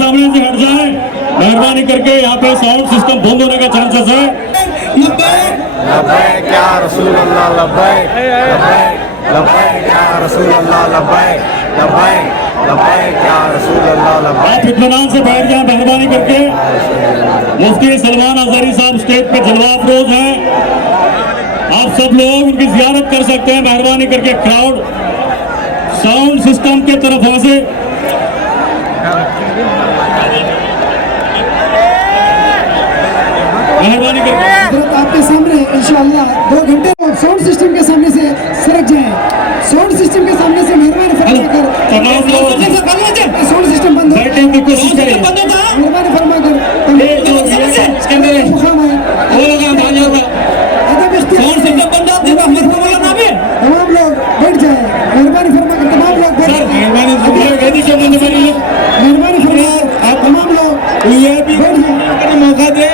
सामने से हट जाए मेहरबानी करके। यहाँ पे साउंड सिस्टम बंद होने का चांसेस है। लब्बैक या रसूल अल्लाह, लब्बैक लब्बैक लब्बैक या रसूल अल्लाह, लब्बैक लब्बैक लब्बैक या रसूल अल्लाह, लब्बैक। आप इत्मीनान से बैठ जाए मेहरबानी करके। मुफ्ती सलमान अज़हरी साहब स्टेज पे जलवा अफरोज हैं। आप सब लोग उनकी ज़ियारत कर सकते हैं मेहरबानी करके। क्राउड साउंड सिस्टम के तरफ से मेहरबानी करके आपके सामने इंशाअल्लाह 2 घंटे साउंड सिस्टम के सामने से सरक जाए। साउंड सिस्टम के सामने से मेहरबानी फरमा कर साउंड सिस्टम बंद बैठने की कोशिश करें। मेहरबानी फरमा कर तमाम लोग बैठ जाए। मेहरबानी फरमा कर तमाम लोग मेहरबानी फरमा तमाम लोग मौका दे।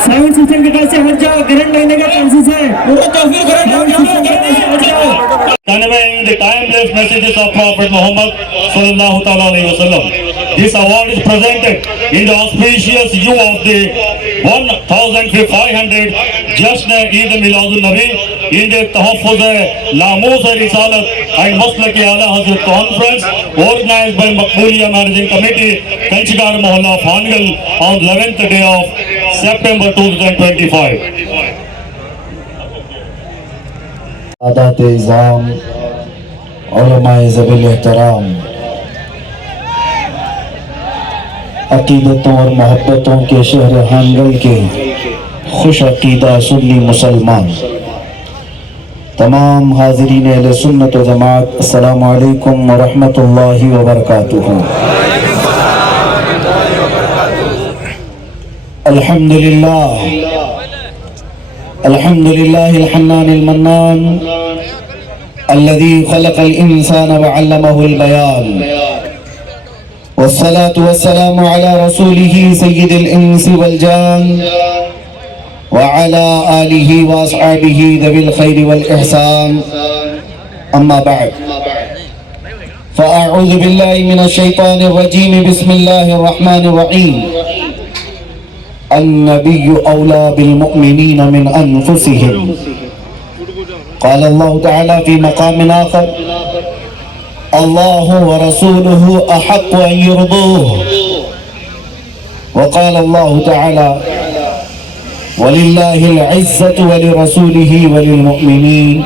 साउंड सिस्टम के पास से हट जाओ, करंट लगने का चांसेस है। Conveying the timeless messages of Prophet Muhammad sallallahu ta'ala alayhi wa sallam. This award is presented in the auspicious year of the 1500 Jasn Eid Miladun Nabi in the Tahaffuz Lamus Risalat and Maslak Ala Hazrat Conference organized by Maqbuliya Managing Committee, Kanchigar Mohalla, Fangal on 11th day of September 2025. आदात Izam उलमाए ज़बील एहतराम, अकीदतों और मोहब्बतों के शहर हांगल के खुश अकीदा सुन्नी मुसलमान, तमाम हाज़रीन अहले सुन्नत व जमात, अस्सलामु अलैकुम व रहमतुल्लाहि व बरकातुहू। अल्हम्दुलिल्लाह अल्हम्दुलिल्लाहिल हन्नानिल मन्नान अल्लज़ी खलक़ल इंसान व अल्लमहुल बयान वस्सलातु वस्सलामु अला रसूलिही सय्यिदिल इंसी वल जान व अला आलिही व अस्हाबिही ज़विल खैरि वल इहसान, अम्मा बअद। फ़अऊज़ु बिल्लाहि मिनश शैतानिर रजीम, बिस्मिल्लाहिर रहमानिर रहीम। अन्नबिय्यु औला बिल मुअमिनीन मिन अनफुसिहिम। क़ाल अल्लाहु तआला फ़ी मक़ामिन आख़र, अल्लाहु व रसूलुहु अहक़्क़ु अन युरदूहु। व क़ाल अल्लाहु तआला वलिल्लाहिल इज़्ज़तु व लिरसूलिहि व लिलमुअमिनीन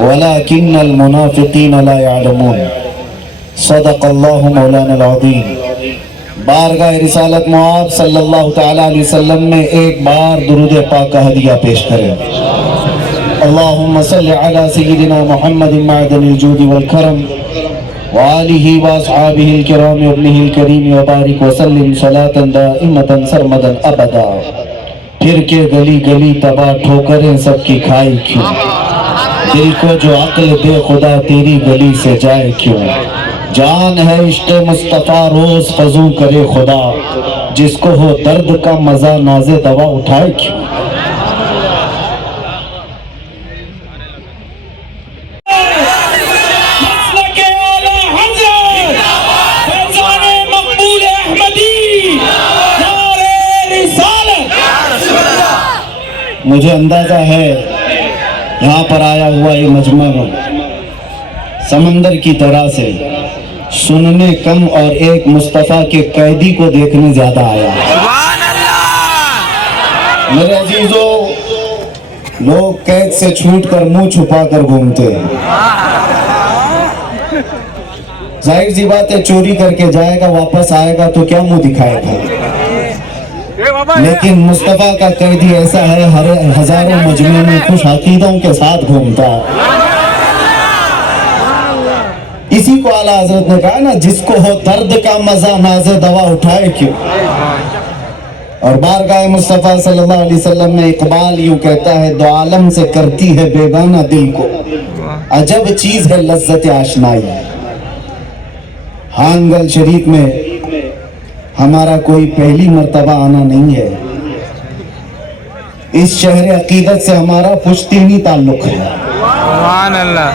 वलाकिन्नल मुनाफ़िक़ीन ला यअलमून। सदक़ल्लाहु मौलानल अज़ीम। बारगाह रिसालत मुआब सल्लल्लाहु तआला अलैहि वसल्लम में एक बार दुरूद पाक का हदिया पेश करें। अल्लाहुम्मा सल्लि अला सय्यिदिना मुहम्मदिन मअदनिल जूदि वल करम व आलिहि व अस्हाबिहिल किराम व इब्निहिल करीम व बारिक व सल्लिम सलातन दाइमतन सरमदन अबदा। फिर के गली गली तबाह ठोकरें सबकी खाई क्यों, दिल को जो अक्ल दे खुदा तेरी गली से जाए क्यों। जान है इश्क़ मुस्तफ़ा रोज़ फजू करे खुदा, जिसको हो दर्द का मज़ा नाज़े दवा उठाए क्यों। मुझे अंदाज़ा है यहाँ पर आया हुआ ये मजमा समंदर की तरह से सुनने कम और एक मुस्तफ़ा के कैदी को देखने ज्यादा आया। मेरे अजीजों, लोग कैद से छूटकर मुंह छुपा कर घूमते हैं। जाहिर सी बात है, चोरी करके जाएगा वापस आएगा तो क्या मुंह दिखाएगा। लेकिन मुस्तफ़ा का कैदी ऐसा है, हर हजारों मजमे में खुश अकीदों के साथ घूमता है। इसी को आला हज़रत ने कहा ना, जिसको हो दर्द का मजा नाज़े दवा उठाए क्यों। और बारगाह मुस्तफ़ा सल्लल्लाहु अलैहि वसल्लम में इकबाल यूं कहता है, दो आलम से करती है बेगाना दिल को, अजब चीज है लज्जत आशनाई। हांगल शरीफ में हमारा कोई पहली मर्तबा आना नहीं है, इस शहर अकीदत से हमारा पुश्तैनी ताल्लुक है सुभान अल्लाह।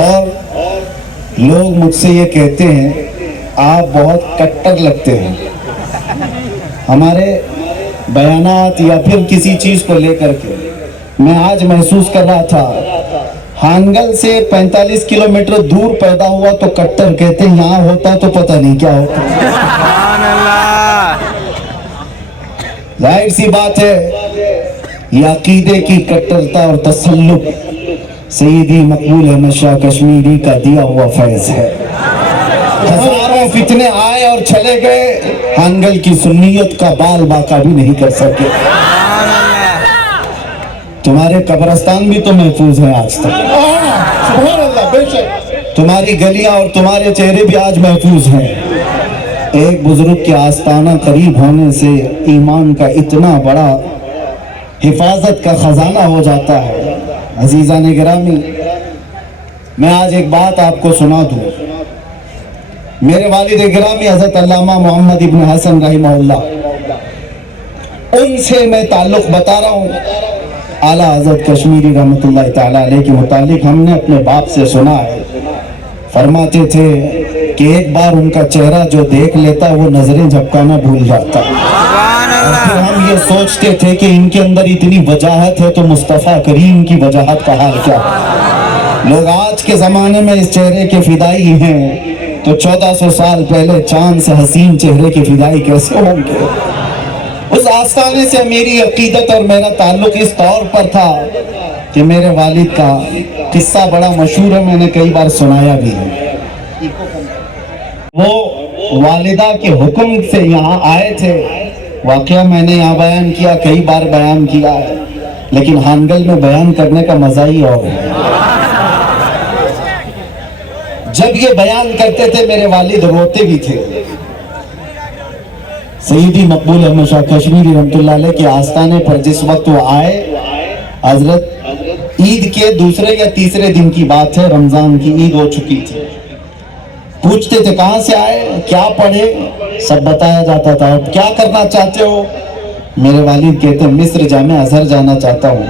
और लोग मुझसे ये कहते हैं आप बहुत कट्टर लगते हैं हमारे बयानात या फिर किसी चीज को लेकर के। मैं आज महसूस कर रहा था हांगल से 45 किलोमीटर दूर पैदा हुआ तो कट्टर कहते हैं, यहाँ होता तो पता नहीं क्या होता। सुभान अल्लाह। जाहिर सी बात है ये अकीदे की कट्टरता और तसल्लुक सैयदी मकबूल अहमद शाह कश्मीरी का दिया हुआ फैज है। हजारों फितने आए और चले गए, हांगल की सुन्नियत का बाल बाका भी नहीं कर सके। तुम्हारे कब्रिस्तान भी तो महफूज है आज तक, तुम्हारी गलियां और तुम्हारे चेहरे भी आज महफूज हैं। एक बुजुर्ग के आस्ताना करीब होने से ईमान का इतना बड़ा हिफाजत का खजाना हो जाता है। अजीज़ान गिरामी, मैं आज एक बात आपको सुना दूं। मेरे वालिद गिरामी हज़रत अल्लामा मोहम्मद इब्न हसन रहिमहुल्लाह, उनसे मैं ताल्लुक़ बता रहा हूँ। आला हज़रत कश्मीरी रहमतुल्लाह ताला अलैह के मुतालिक हमने अपने बाप से सुना है, फरमाते थे कि एक बार उनका चेहरा जो देख लेता वो नजरें झपकाना भूल जाता। फिर हम ये सोचते थे कि इनके अंदर इतनी वजाहत है तो मुस्तफ़ा करीम की वजाहत का हाल क्या। लोग आज के ज़माने में इस चेहरे के फिदाई हैं तो 1400 साल पहले चांद से हसीन चेहरे के फिदाई कैसे होंगे। उस आस्थाने से मेरी अकीदत और मेरा ताल्लुक इस तौर पर था कि मेरे वालिद का किस्सा बड़ा मशहूर है, मैंने कई बार सुनाया भी है। वो वालिदा के हुक्म से यहाँ आए थे, वाकया मैंने यहाँ बयान किया, कई बार बयान किया है, लेकिन हांगल में बयान करने का मजा ही और है। जब ये बयान करते थे मेरे वालिद रोते भी थे। सैयदी मकबूल अहमद शाह कश्मीरी रहमतुल्लाह अलैह के आस्थाने पर जिस वक्त वो आए, हजरत ईद के दूसरे या तीसरे दिन की बात है, रमजान की ईद हो चुकी थी। पूछते थे कहाँ से आए, क्या पढ़े, सब बताया जाता था। अब क्या करना चाहते हो? मेरे वालिद कहते मिस्र जामे अजहर जाना चाहता हूँ।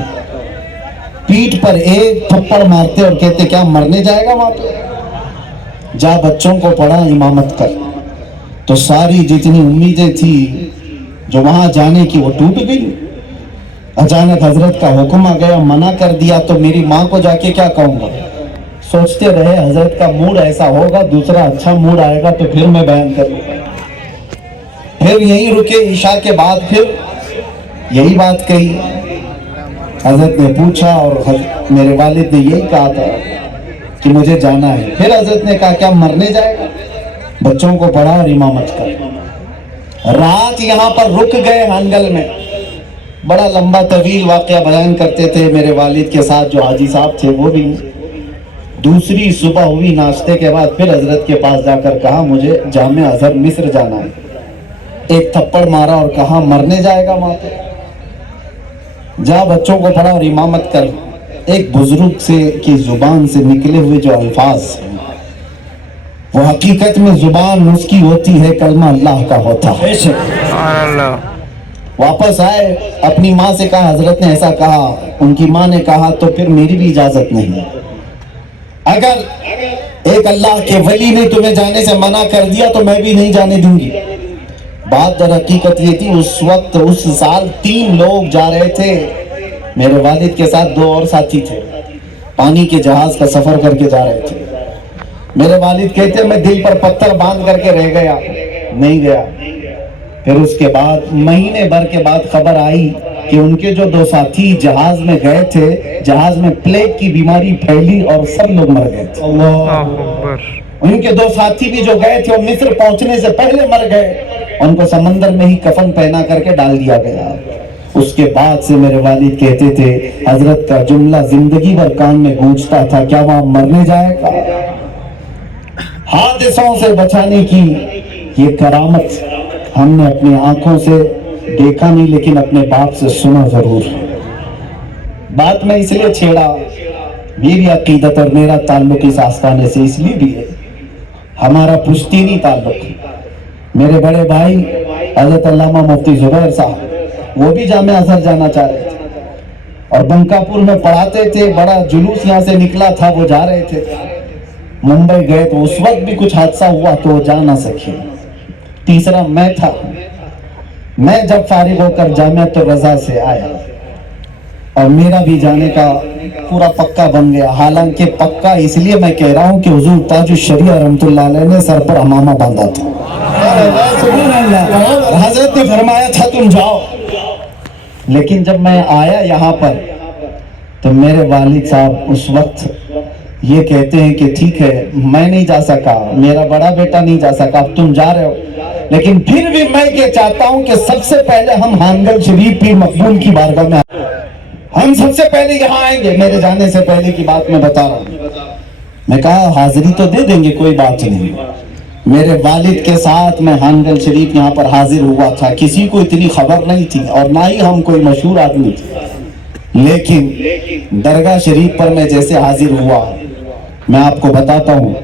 पीठ पर एक थप्पड़ मारते और कहते क्या मरने जाएगा वहां पे, जा बच्चों को पढ़ा, इमामत कर। तो सारी जितनी उम्मीदें थी जो वहां जाने की वो टूट गई। अचानक हजरत का हुक्म आ गया, मना कर दिया तो मेरी माँ को जाके क्या कहूँगा। सोचते रहे हजरत का मूड ऐसा होगा, दूसरा अच्छा मूड आएगा तो फिर मैं बयान करूँगा। फिर यहीं रुके, ईशा के बाद फिर यही बात कही। हजरत ने पूछा और मेरे वालिद ने यही कहा था कि मुझे जाना है। फिर हजरत ने कहा क्या मरने जाएगा, बच्चों को पढ़ा और इमामत कर। रात यहाँ पर रुक गए हांगल में। बड़ा लंबा तवील वाकया बयान करते थे मेरे वालिद के साथ जो हाजी साहब थे वो भी। दूसरी सुबह हुई, नाश्ते के बाद फिर हजरत के पास जाकर कहा मुझे जामे अजहर मिस्र जाना है। एक थप्पड़ मारा और कहा मरने जाएगा वहां पे, जा बच्चों को पढ़ा और इमामत कर। एक बुजुर्ग से की जुबान से निकले हुए जो अल्फाज वो हकीकत में जुबान उसकी होती है, कलमा अल्लाह का होता है। वापस आए, अपनी माँ से कहा हजरत ने ऐसा कहा। उनकी माँ ने कहा तो फिर मेरी भी इजाजत नहीं। अगर एक अल्लाह के वली ने तुम्हें जाने से मना कर दिया तो मैं भी नहीं जाने दूंगी। बात दर हकीकत ये थी, उस वक्त उस साल 3 लोग जा रहे थे मेरे वालिद के साथ, 2 और साथी थे। पानी के जहाज का सफर करके जा रहे थे। मेरे वालिद कहते मैं दिल पर पत्थर बांध करके रह गया, नहीं गया। फिर उसके बाद महीने भर के बाद खबर आई कि उनके जो 2 साथी जहाज में गए थे, जहाज में प्लेग की बीमारी फैली और सब लोग मर गए थे। उनके 2 साथी भी जो गए थे वो मिस्र पहुंचने से पहले मर गए। उनको समंदर में ही कफन पहना करके डाल दिया गया। उसके बाद से मेरे वालिद कहते थे हजरत का जुमला जिंदगी भर कान में गूंजता था, क्या वहां मरने जाएगा। हादसों से बचाने की ये करामत हमने अपनी आंखों से देखा नहीं, लेकिन अपने बाप से सुना जरूर। बात में इसलिए छेड़ा, मेरी अकीदत और मेरा ताल्लुक इस आस्थाने से इसलिए भी है, हमारा पुश्तैनी ताल्लुक। मेरे बड़े भाई हज़रत अल्लामा मुफ्ती ज़ुबैर साहब वो भी जामिया अजहर जाना चाह रहे थे और बंकापुर में पढ़ाते थे, बड़ा जुलूस यहाँ से निकला था, वो जा रहे थे। मुंबई गए तो उस वक्त भी कुछ हादसा हुआ तो वो जा ना सके। तीसरा मैं था, मैं जब फारिग होकर जामियात रज़ा से आया और मेरा भी जाने का पूरा पक्का बन गया। हालांकि पक्का इसलिए मैं कह रहा हूँ कि हुजूर ताजुश शरीया रहमतुल्लाह अलैह ने सर पर अमामा बांधा था। हजरत ने फरमाया था तुम जाओ, लेकिन जब मैं आया यहाँ पर तो मेरे वालिद साहब उस वक्त ये कहते हैं कि ठीक है मैं नहीं जा सका, मेरा बड़ा बेटा नहीं जा सका, अब तुम जा रहे हो, लेकिन फिर भी मैं ये चाहता हूं कि सबसे पहले हम हानगल शरीफ पीर मकबूल की बारगाह में हम सबसे पहले यहाँ आएंगे। मेरे जाने से पहले की बात मैं बता रहा हूँ। मैं कहा हाजिरी तो दे देंगे, कोई बात नहीं। मेरे वालिद के साथ मैं हानगल शरीफ यहाँ पर हाजिर हुआ था। किसी को इतनी खबर नहीं थी और ना ही हम कोई मशहूर आदमी थे, लेकिन दरगाह शरीफ पर मैं जैसे हाजिर हुआ, मैं आपको बताता हूँ,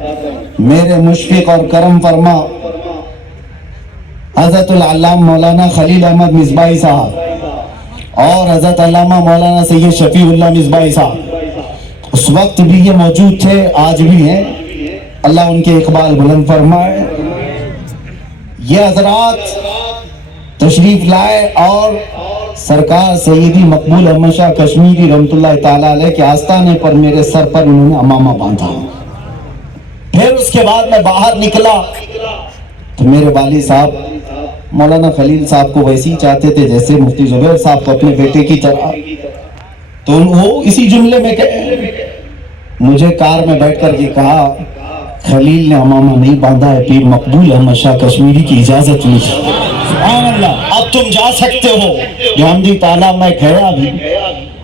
मेरे मुशफिक और करम फरमा हज़रतुल अल्लामा मौलाना खलील अहमद मिसबाही साहब और हज़रत अल्लामा मौलाना सैयद शफीउल्लाह मिसबाही साहब उस वक्त भी ये मौजूद थे, आज भी हैं, अल्लाह उनके इकबाल बुलंद फरमाए। ये हजरात तशरीफ लाए और सरकार सैयदी मकबूल अहमद शाह कश्मीरी रहमतुल्लाह ताला अलैह के आस्थाने पर मेरे सर पर उन्होंने अमामा बांधा। फिर उसके बाद मैं बाहर निकला तो मेरे वाली साहब मौलाना खलील साहब को वैसे ही चाहते थे जैसे मुफ्ती जुबैर साहब को अपने बेटे की तरह, तो वो इसी जुमले में कहे, मुझे कार में बैठ कर के कहा खलील ने अमामा नहीं बांधा है, पीर मकबूल अहमद शाह कश्मीरी की इजाजत ली, अब तुम जा सकते हो। बिहम्दी ताला मैं गया भी,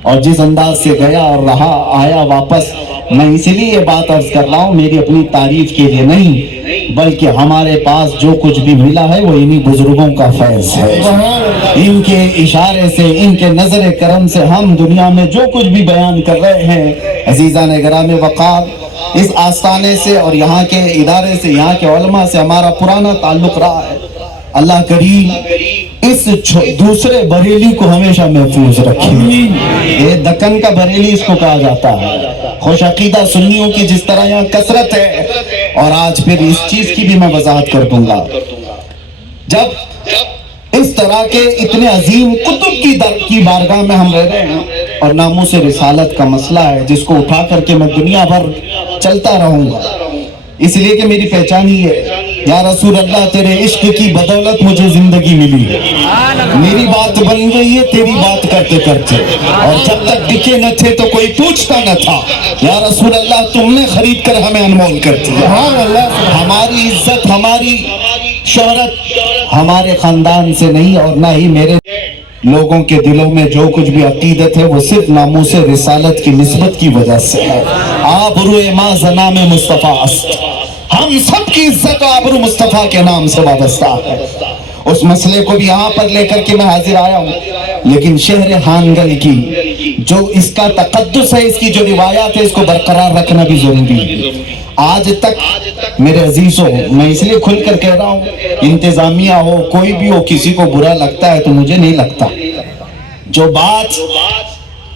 और जिस अंदाज से गया और रहा आया वापस, मैं इसीलिए ये बात अर्ज कर रहा हूँ मेरी अपनी तारीफ के लिए नहीं, बल्कि हमारे पास जो कुछ भी मिला है वो इन्हीं बुजुर्गों का फैज है। इनके इशारे से, इनके नजर करम से हम दुनिया में जो कुछ भी बयान कर रहे हैं, अजीज़ान ग्राम वक़ार, इस आस्थाने से और यहाँ के इदारे से, यहाँ के उलमा से हमारा पुराना ताल्लुक रहा है। अल्लाह करीम इस दूसरे बरेली को हमेशा महफूज रखे। ये दक्कन का बरेली इसको कहा जाता है। खुश अकीदा सुन्नियों की जिस तरह यहाँ कसरत है, और आज फिर इस चीज की भी मैं वजाहत कर दूंगा, जब इस तरह के इतने अजीम कुतुब की बारगाह में हम रह रहे हैं और नामूस रिसालत का मसला है जिसको उठा करके मैं दुनिया भर चलता रहूंगा, इसलिए कि मेरी पहचान ही है, या रसूल अल्लाह तेरे इश्क की बदौलत मुझे जिंदगी मिली, मेरी बात बन गई है तेरी बात करते करते, और जब तक दिखे न थे तो कोई पूछता न था, या रसूल अल्लाह तुमने खरीद कर हमें अनमोल कर दिया। हमारी इज्जत, हमारी शोहरत हमारे खानदान से नहीं और ना ही मेरे लोगों के दिलों में जो कुछ भी अकीदत है वो सिर्फ नामूस रिसालत की निस्बत की वजह से है। आबरू मा ज़नाम मुस्तफ़ा अस्त, हम सब की इज्जत आबरू मुस्तफ़ा के नाम से वाबस्ता है। उस मसले को भी यहाँ पर लेकर के मैं हाजिर आया हूँ, लेकिन शहर हानगल की जो इसका तकद्दुस है, इसकी जो रिवायात है, इसको बरकरार रखना भी जरूरी है। आज तक मेरे अजीजों, मैं इसलिए खुल कर कह रहा हूँ, इंतजामिया हो कोई भी हो, किसी को बुरा लगता है तो मुझे नहीं लगता, जो बात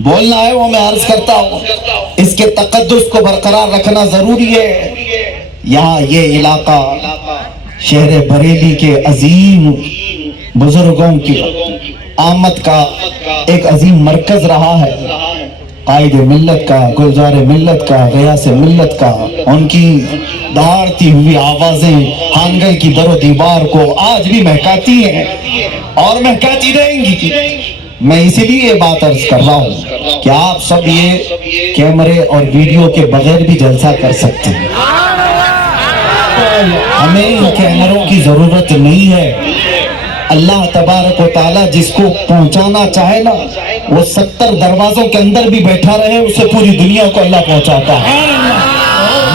बोलना है वो मैं अर्ज करता हूँ, इसके तकद्दुस को बरकरार रखना जरूरी है। यहाँ ये इलाका शहर बरेली के अजीम बुजुर्गों की आमद का एक अजीम मरकज रहा है, कायद मिल्लत का, गुलजार मिल्लत का, गयास मिल्लत का। उनकी दहाड़ती हुई आवाजें हानगल की दरो दीवार को आज भी महकाती हैं और महकाती रहेंगी। मैं इसीलिए ये बात अर्ज कर रहा हूँ कि आप सब ये कैमरे और वीडियो के बगैर भी जलसा कर सकते हैं, हमें इन कैमरों की जरूरत नहीं है। अल्लाह तबारक व ताला जिसको पहुंचाना चाहे ना, वो 70 दरवाजों के अंदर भी बैठा रहे, उसे पूरी दुनिया को अल्लाह पहुंचाता है।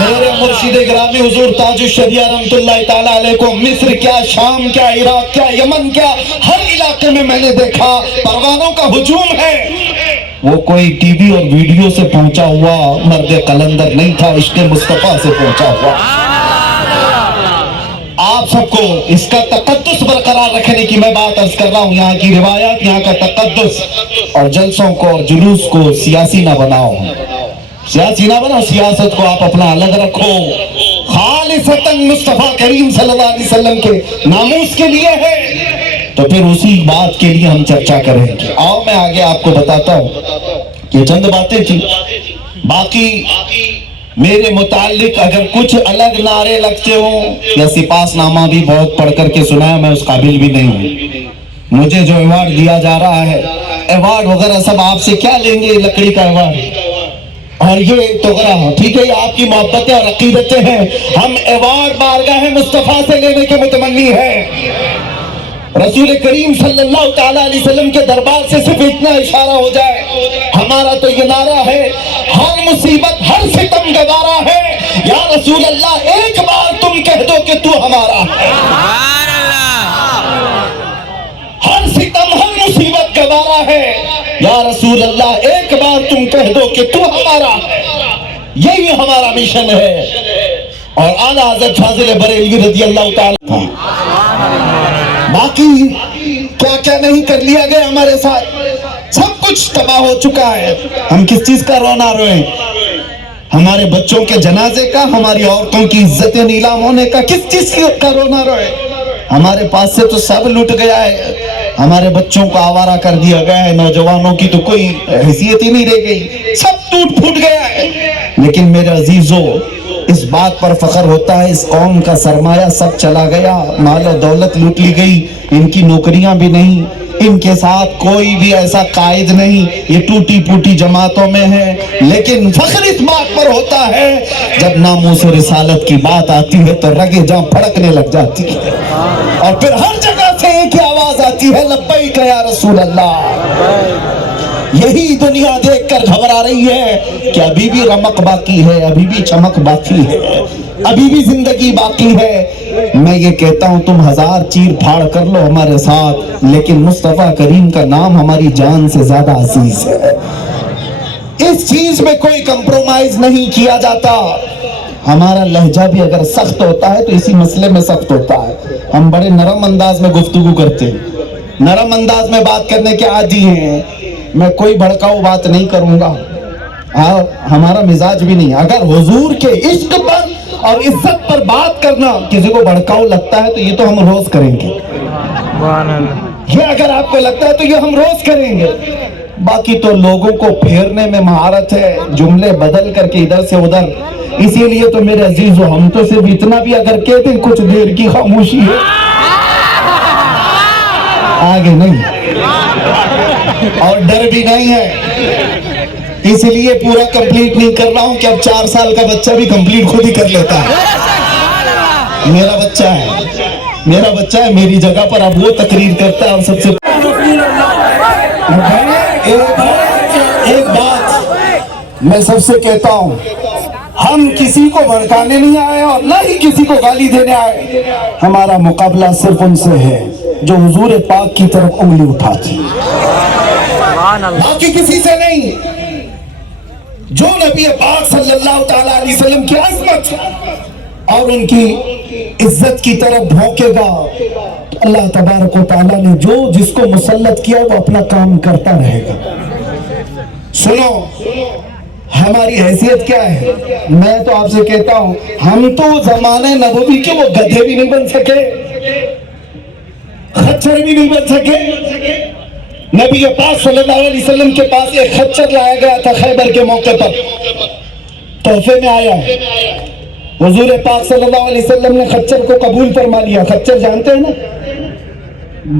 मेरे मुर्शिद ग्रामी हुजूर ताजुश शरिया रहमतुल्लाह ताला अलैह को मिस्र क्या, शाम क्या, इराक क्या, यमन क्या, हर इलाके में मैंने देखा परवानों का हुजूम है। वो कोई टीवी और वीडियो से पहुंचा हुआ मर्द कलंदर नहीं था, इश्क़ मुस्तफा से पहुंचा हुआ। آپ سب کو اس کا تقدس برقرار رکھنے کی میں بات عرض کر رہا ہوں. یہاں کی روایات, یہاں کا تقدس, اور جلسوں کو اور جلوس کو سیاسی نہ بناؤ, سیاسی نہ بناؤ. سیاست کو آپ اپنا الگ رکھو, خالصتاً مصطفیٰ کریم صلی اللہ علیہ وسلم کے ناموس کے لیے ہے, تو پھر اسی بات کے لیے ہم چرچا کریں گے. آؤ میں آگے آپ کو بتاتا ہوں. یہ چند باتیں تھی, باقی میرے متعلق اگر کچھ الگ نعرے لگتے ہوں یا سپاس نامہ بھی بہت پڑھ کر کے سنایا, میں اس قابل بھی نہیں ہوں. مجھے جو ایوارڈ دیا جا رہا ہے, ایوارڈ وغیرہ سب آپ سے کیا لیں گے, لکڑی کا ایوارڈ اور یہ توغرا, ٹھیک ہے, یہ آپ کی محبتیں اور عقیدتیں ہیں. ہم ایوارڈ بارگاہ مصطفیٰ سے لینے کے متمنی ہیں. رسول کریم صلی اللہ تعالیٰ علیہ وسلم کے دربار سے صرف اتنا اشارہ ہو جائے, ہمارا تو یہ نعرہ ہے, ہر مصیبت ہر ستم گوارا ہے, یا رسول اللہ ایک بار تم کہہ دو کہ تو ہمارا ہے. ہر ستم ہر مصیبت گوارا ہے, یا رسول اللہ ایک بار تم کہہ دو کہ تو ہمارا ہے. یہی ہمارا مشن ہے. اور اعلیٰ حضرت فاضل بریلوی رضی اللہ تعالیٰ, باقی کیا کیا نہیں کر لیا گیا ہمارے ساتھ, سب کچھ تباہ ہو چکا ہے. ہم کس چیز کا رونا روئیں, ہمارے بچوں کے جنازے کا, ہماری عورتوں کی عزتیں نیلام ہونے کا, کس چیز کا رونا روئیں. ہمارے پاس سے تو سب لٹ گیا ہے, ہمارے بچوں کو آوارہ کر دیا گیا ہے, نوجوانوں کی تو کوئی حیثیت ہی نہیں رہ گئی, سب ٹوٹ پھوٹ گیا ہے. لیکن میرے عزیزو, اس بات پر فخر ہوتا ہے, اس قوم کا سرمایہ سب چلا گیا, مال و دولت لوٹ لی گئی, ان کی نوکریاں بھی نہیں, ان کے ساتھ کوئی بھی ایسا قائد نہیں, یہ ٹوٹی پوٹی جماعتوں میں ہے. لیکن فخر اس بات پر ہوتا ہے جب ناموس رسالت کی بات آتی ہے تو رگیں جہاں پھڑکنے لگ جاتی ہے, اور پھر ہر جگہ سے ایک ہی آواز آتی ہے, لبیک یا رسول اللہ. یہی دنیا دیکھ کر گھبرا رہی ہے کہ ابھی بھی رمق باقی ہے, ابھی بھی چمک باقی ہے, ابھی بھی زندگی باقی ہے. میں یہ کہتا ہوں تم ہزار چیر پھاڑ کر لو ہمارے ساتھ, لیکن مصطفیٰ کریم کا نام ہماری جان سے زیادہ عزیز ہے. اس چیز میں کوئی کمپرومائز نہیں کیا جاتا. ہمارا لہجہ بھی اگر سخت ہوتا ہے تو اسی مسئلے میں سخت ہوتا ہے. ہم بڑے نرم انداز میں گفتگو کرتے ہیں, نرم انداز میں بات کرنے کے عادی ہیں. میں کوئی بھڑکاؤ بات نہیں کروں گا, اور ہمارا مزاج بھی نہیں. اگر حضور کے عشق پر اور عزت پر بات کرنا کسی کو بھڑکاؤ لگتا ہے تو یہ تو ہم روز کریں گے. یہ اگر آپ کو لگتا ہے تو یہ ہم روز کریں گے. باقی تو لوگوں کو پھیرنے میں مہارت ہے, جملے بدل کر کے ادھر سے ادھر. اسی لیے تو میرے عزیزو, ہم تو صرف اتنا بھی اگر کہتے ہیں کچھ دیر کی خاموشی ہے, آگے نہیں, اور ڈر بھی نہیں ہے. اس لیے پورا کمپلیٹ نہیں کر رہا ہوں کہ اب 4 سال کا بچہ بھی کمپلیٹ خود ہی کر لیتا ہے. میرا بچہ ہے, میرا بچہ ہے, میری جگہ پر اب وہ تقریر کرتا ہے. اور سب سے ایک بات میں سب سے کہتا ہوں, ہم کسی کو بھڑکانے نہیں آئے اور نہ ہی کسی کو گالی دینے آئے. ہمارا مقابلہ صرف ان سے ہے جو حضور پاک کی طرف انگلی اٹھاتی, باقی کسی سے نہیں. جو نبی پاک صلی اللہ تعالیٰ علیہ وسلم کی عظمت اور ان کی عزت کی طرف بھونکے گا, اللہ تبارک و تعالیٰ نے جو جس کو مسلط کیا وہ اپنا کام کرتا رہے گا. سنو, ہماری حیثیت کیا ہے. میں تو آپ سے کہتا ہوں, ہم تو زمانے نبوی کے وہ گدھے بھی نہیں بن سکے, خچر بھی نہیں بن سکے. نبی پاک صلی اللہ علیہ وسلم کے پاس ایک خچر لایا گیا تھا خیبر کے موقع پر, تحفے میں آیا. حضور پاک صلی اللہ علیہ وسلم نے خچر کو قبول فرما لیا. خچر جانتے ہیں نا,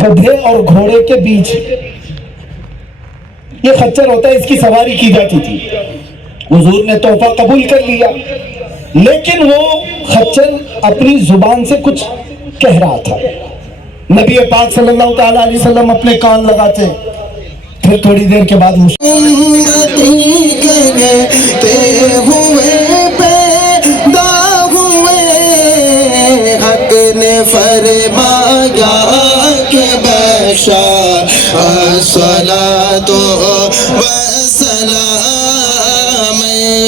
گدھے اور گھوڑے کے بیچ یہ خچر ہوتا ہے, اس کی سواری کی جاتی تھی. حضور نے تحفہ قبول کر لیا, لیکن وہ خچر اپنی زبان سے کچھ کہہ رہا تھا. نبی پاک صلی اللہ تعالیٰ علیہ وسلم اپنے کان لگاتے, پھر تھوڑی دیر کے بعد حق نے فرمایا کہ بشا الصلاۃ والسلام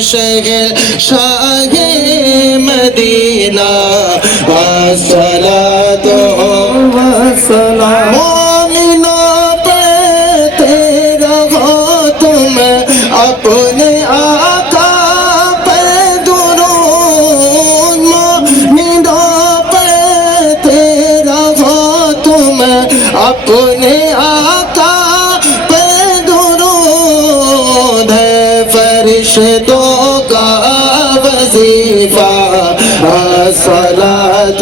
شہر شاہ مدینہ, الصلاۃ اپنے آقا پر درود مومنوں پر تیرا ہو تمہیں اپنے آقا پر درود ہے فرشتوں کا وظیفہ الصلاۃ